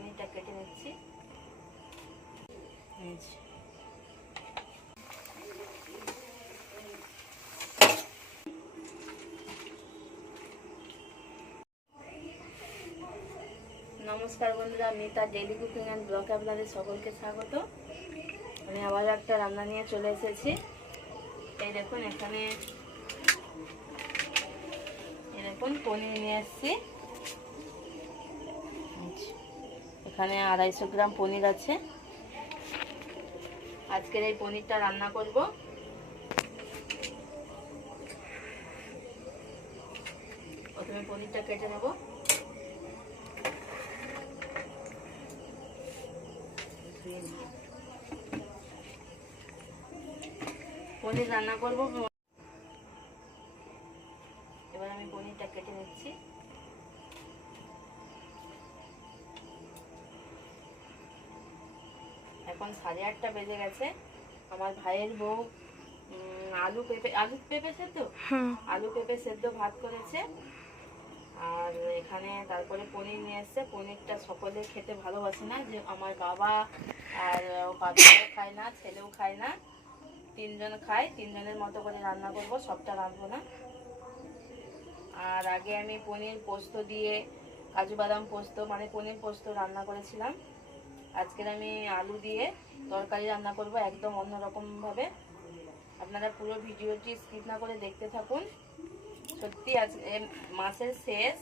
পনিরটা কেটে নিচ্ছি। নমস্কার বন্ধুরা, আমি তার ডেলি কুকিং অ্যান্ড ব্লগে আপনাদের সকলকে স্বাগত। আমি আবার একটা রান্না নিয়ে চলে এসেছি। এই দেখুন, এখানে এরকম পনির নিয়ে এসেছি। এখানে আড়াইশো গ্রাম পনির আছে। আজকের এই পনিরটা রান্না করব। প্রথমে পনিরটা কেটে নেব। পনির রান্না করব। এখন সাড়ে আটটা বেজে গেছে। আমার ভাইয়ের বউ আলু পেঁপে আলু পেঁপে সেদ্ধ? আলু পেঁপে সেদ্ধ ভাত করেছে। আর এখানে তারপরে পনির নিয়ে এসছে। পনিরটা সকলে খেতে ভালোবাসে না যে আমার বাবা আর বাচ্চাও খায় না ছেলেও খায় না। তিনজন খায় তিনজনের মতো করে রান্না করব সবটা রাঁধবো না। আর আগে আমি পনির পোস্ত দিয়ে কাজু বাদাম পোস্ত মানে পনির পোস্ত রান্না করেছিলাম। আজকের আমি আলু দিয়ে তরকারি রান্না করব একদম অন্যরকম ভাবে। আপনারা পুরো ভিডিওটি স্কিপ না করে দেখতে থাকুন। সত্যি আজ এ মাসের শেষ,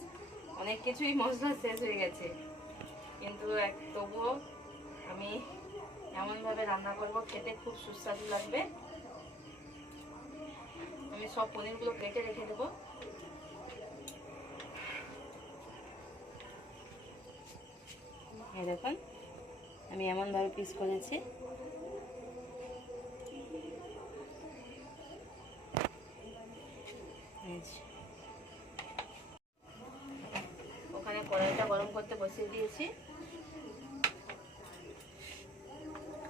অনেক কিছুই মশলা শেষ হয়ে গেছে। কিন্তু এক, তবুও আমি এমনভাবে রান্না করব, খেতে খুব সুস্বাদু লাগবে। আমি সব পনিরগুলো কেটে রেখে দেবো। দেখুন। আমি এমনভাবে পিস করেছি। ওখানে কড়াইটা গরম করতে বসিয়ে দিয়েছি।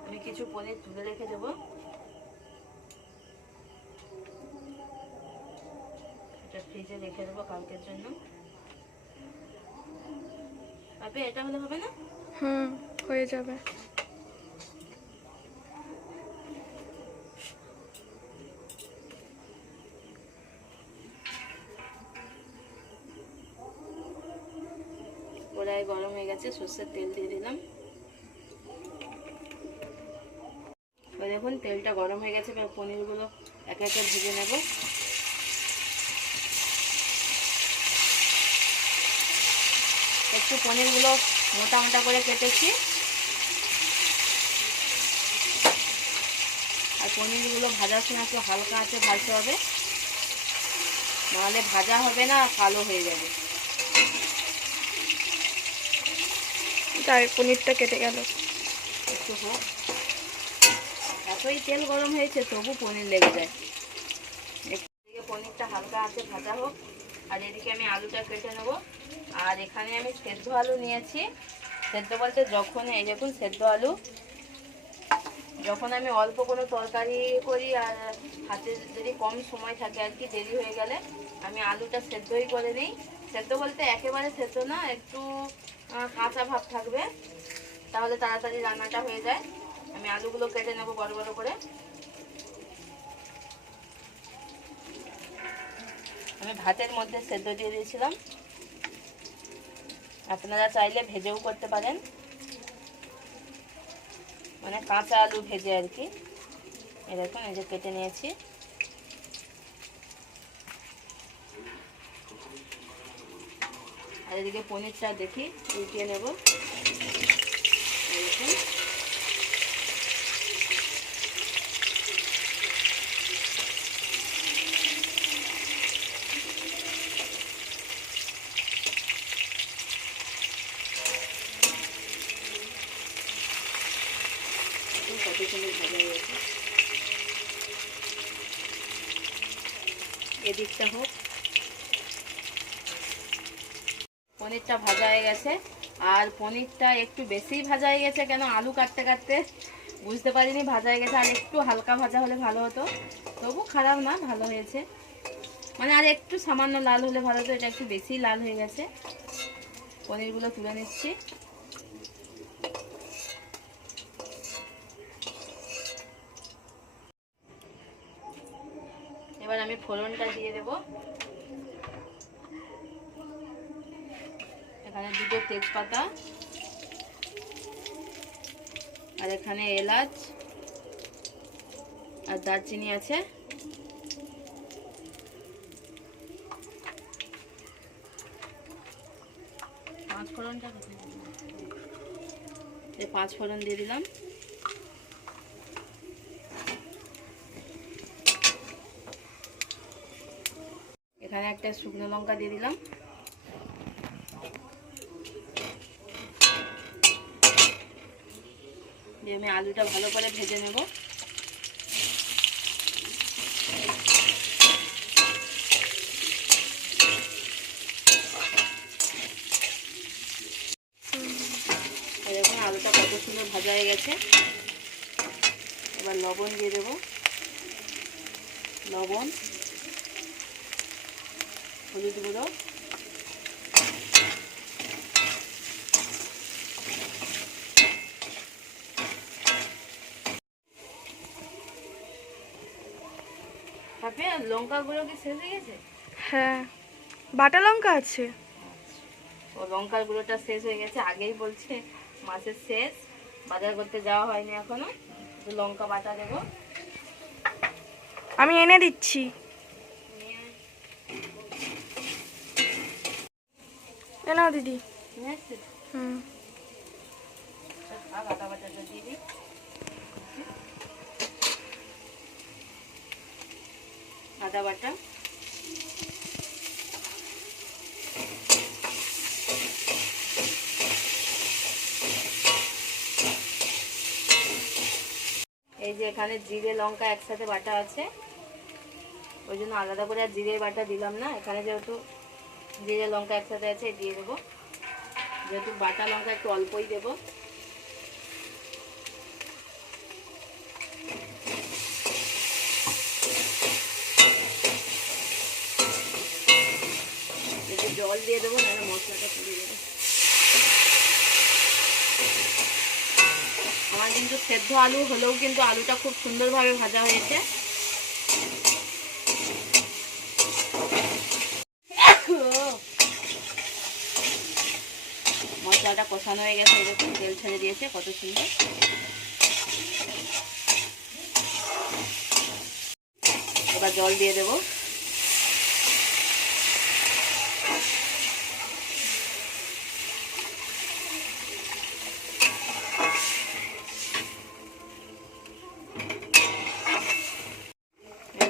আমি কিছু পনির তুলে রেখে দেবো। এটা ফ্রিজে রেখে দেবো কালকের জন্য। আপনি এটা হলে হবে না? হুম। হয়ে যাবে। কড়াই গরম হয়ে গেছে, সর্ষের তেল দিয়ে দিলাম। দেখুন, তেলটা গরম হয়ে গেছে পনিরগুলো একে একে ভেজে নেব। একটু পনিরগুলো মোটা মোটা করে কেটেছি। আর পনিরগুলো ভাজার সময় একটু হালকা আছে ভাজতে হবে। নাহলে ভাজা হবে না কালো হয়ে যাবে। তাই পনিরটা কেটে গেল। একটু হোক। এতই তেল গরম হয়েছে তবু পনির লেগে যায়। এদিকে পনিরটা হালকা আছে ভাজা হোক। আর এদিকে আমি আলুটা কেটে নেব। আর এখানে আমি সেদ্ধ আলু নিয়েছি। সেদ্ধ বলতে যখন এই দেখুন সেদ্ধ আলু। যখন আমি অল্প কোনো তরকারি করি আর হাতে যদি কম সময় থাকে আর কি, দেরি হয়ে গেলে, আমি আলুটা সেদ্ধই করে নিই। সেদ্ধ বলতে একেবারে সেদ্ধ না, একটু কাঁচা ভাব থাকবে। তাহলে তাড়াতাড়ি রান্নাটা হয়ে যায়। আমি আলুগুলো কেটে নেব বড় বড় করে। আমি ভাতের মধ্যে সেদ্ধ দিয়ে দিয়েছিলাম। আপনারা চাইলে ভেজেও করতে পারেন। মানে কাঁচা আলু ভেজে আর কি। এরকম এই যে কেটে নিয়েছি। আর এদিকে পনিরটা দেখি, উল্টিয়ে নেব। এরকম কত এদিকটা হোক। পনিরটা ভাজা হয়ে গেছে। আর পনিরটা একটু বেশি ভাজা হয়ে গেছে কেন? আলু কাটতে কাটতে বুঝতে পারিনি, ভাজা হয়ে গেছে। আর একটু হালকা ভাজা হলে ভালো হতো। তবু খারাপ না, ভালো হয়েছে। মানে আর একটু সামান্য লাল হলে ভালো হতো, এটা একটু বেশি লাল হয়ে গেছে। পনিরগুলো তুলে নিচ্ছি। এবার আমি ফোড়নটা দিয়ে দেব। এখানে দুটো তেজপাতা আর এখানে এলাচ আর দারচিনি আছে। পাঁচ ফোড়নটা পাঁচ ফোড়ন দিয়ে দিলাম। এখানে একটা শুকনো লঙ্কা দিয়ে দিলাম। দিয়ে আমি আলুটা ভালো করে ভেজে নেব। আলুটা কত সুন্দর ভাজা হয়ে গেছে। এবার লবণ দিয়ে দেবো। লবণ। হলুদ গুঁড়ো লঙ্কাগুলো কি শেষ হয়ে গেছে? হ্যাঁ বাটা লঙ্কা আছে। ও লঙ্কার গুঁড়োটা শেষ হয়ে গেছে। আগেই বলছে মাসের শেষ। বাজার করতে যাওয়া হয়নি এখনও। লঙ্কা বাটা দেবো। আমি এনে দিচ্ছি নিয়ে এ নাও দিদি। বাটা। এই যে এখানে জিরে, লঙ্কা একসাথে বাটা আছে। ওই জন্য আলাদা করে আর জিরে বাটা দিলাম না। এখানে যেহেতু জিরে লঙ্কা একসাথে আছে, দিয়ে দেবো। যেহেতু বাটা লঙ্কা একটু অল্পই দেবো। জল দিয়ে দেবো, নাহলে মশলাটা পুড়ে দেবো আমার কিন্তু সেদ্ধ আলু হলেও কিন্তু আলুটা খুব সুন্দরভাবে ভাজা হয়েছে মশলাটা কষানো হয়ে গেছে, এরকম তেল ছেড়ে দিয়েছে, কত সুন্দর। এবার জল দিয়ে দেবো।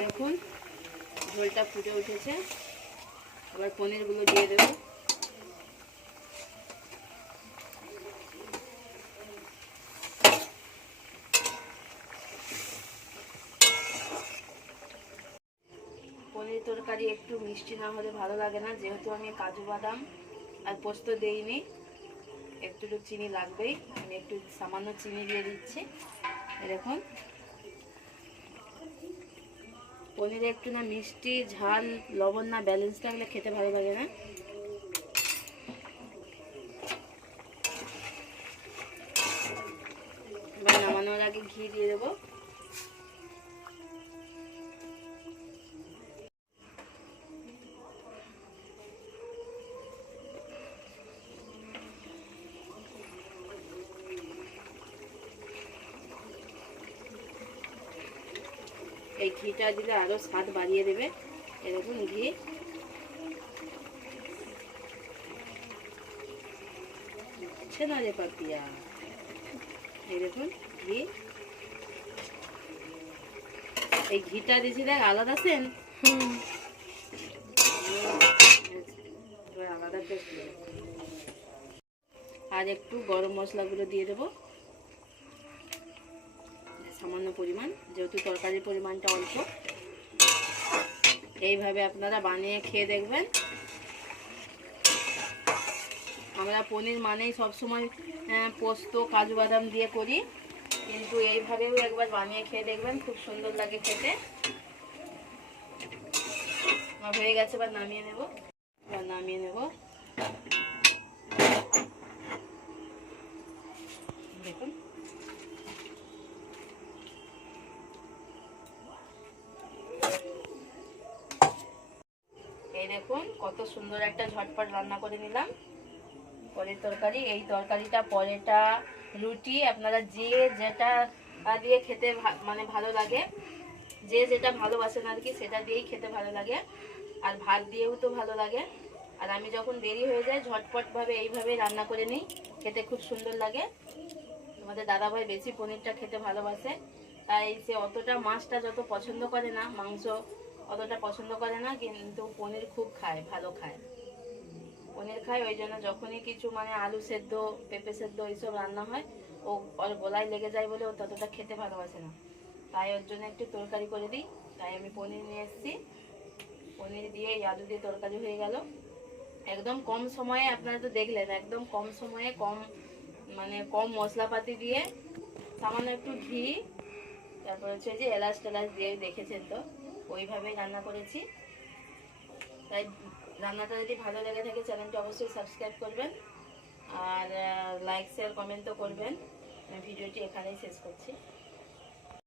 দেখুন, ঝোলটা ফুটে উঠেছে। এবার পনিরগুলো দিয়ে দেবো পনির তরকারি একটু মিষ্টি না হলে ভালো লাগে না, যেহেতু আমি কাজু বাদাম আর পোস্ত দেইনি একটু চিনি লাগবেই, আমি একটু সামান্য চিনি দিয়ে দিচ্ছি। দেখুন। পনিরে একটু না মিষ্টি, ঝাল, লবণ না ব্যালেন্স থাকলে খেতে ভালো লাগে না। নামানোর আগে ঘি দিয়ে দেবো। এই ঘিটা দিলে আরও স্বাদ বাড়িয়ে দেবে। এরকম ঘি। না রে পাপিয়া। এই দেখুন ঘি। এই ঘিটা দিয়েছি দেখ আলাদা সেন আলাদা আর একটু গরম মশলাগুলো দিয়ে দেবো। সামান্য পরিমাণ যেহেতু তরকারির পরিমাণটা অল্প। এইভাবে আপনারা বানিয়ে খেয়ে দেখবেন। আমরা পনির মানেই সবসময় আহ, পোস্ত কাজু বাদাম দিয়ে করি। কিন্তু এইভাবেও একবার বানিয়ে খেয়ে দেখবেন খুব সুন্দর লাগে খেতে। হয়ে গেছে এবার নামিয়ে নেব। এবার নামিয়ে নেব। দেখুন, কত সুন্দর একটা ঝটপট রান্না করে নিলাম। পরের তরকারি, এই তরকারিটা পরেটা রুটি, আপনারা যে যেটা দিয়ে খেতে মানে ভালো লাগে, যে যেটা ভালোবাসেন আর কি, সেটা দিয়েই খেতে ভালো লাগে। আর ভাত দিয়েও তো ভালো লাগে। আর আমি যখন দেরি হয়ে যায়, ঝটপটভাবে এইভাবে রান্না করে নিই, খেতে খুব সুন্দর লাগে। আমাদের দাদাভাই বেশি পনিরটা খেতে ভালোবাসে, তাই সে অতটা মাছটা যত পছন্দ করে না, মাংস অতটা পছন্দ করে না, কিন্তু পনির খুব খায়, ভালো খায়। পনির খায়, ওই জন্য যখনই কিছু মানে আলু সেদ্ধ, পেঁপে সেদ্ধ এইসব রান্না হয়, ও ওর গলায় লেগে যায় বলে ও ততটা খেতে ভালোবাসে না। তাই ওর জন্য একটু তরকারি করে দিই। তাই আমি পনির নিয়ে এসেছি। পনির দিয়ে এই আলু দিয়ে তরকারি হয়ে গেল। একদম কম সময়ে আপনারা তো দেখলেন, একদম কম সময়ে কম মানে কম মশলাপাতি দিয়ে সামান্য একটু ঘি, তারপর হচ্ছে যে এলাচ টেলাচ দিয়ে দেখেছেন তো? ওইভাবেই রান্না করেছি। তাই রান্নাটা যদি ভালো লেগে থাকে, চ্যানেলটা অবশ্যই সাবস্ক্রাইব করবেন। আর লাইক শেয়ার কমেন্টও করবেন। ভিডিওটি এখানেই শেষ করছি।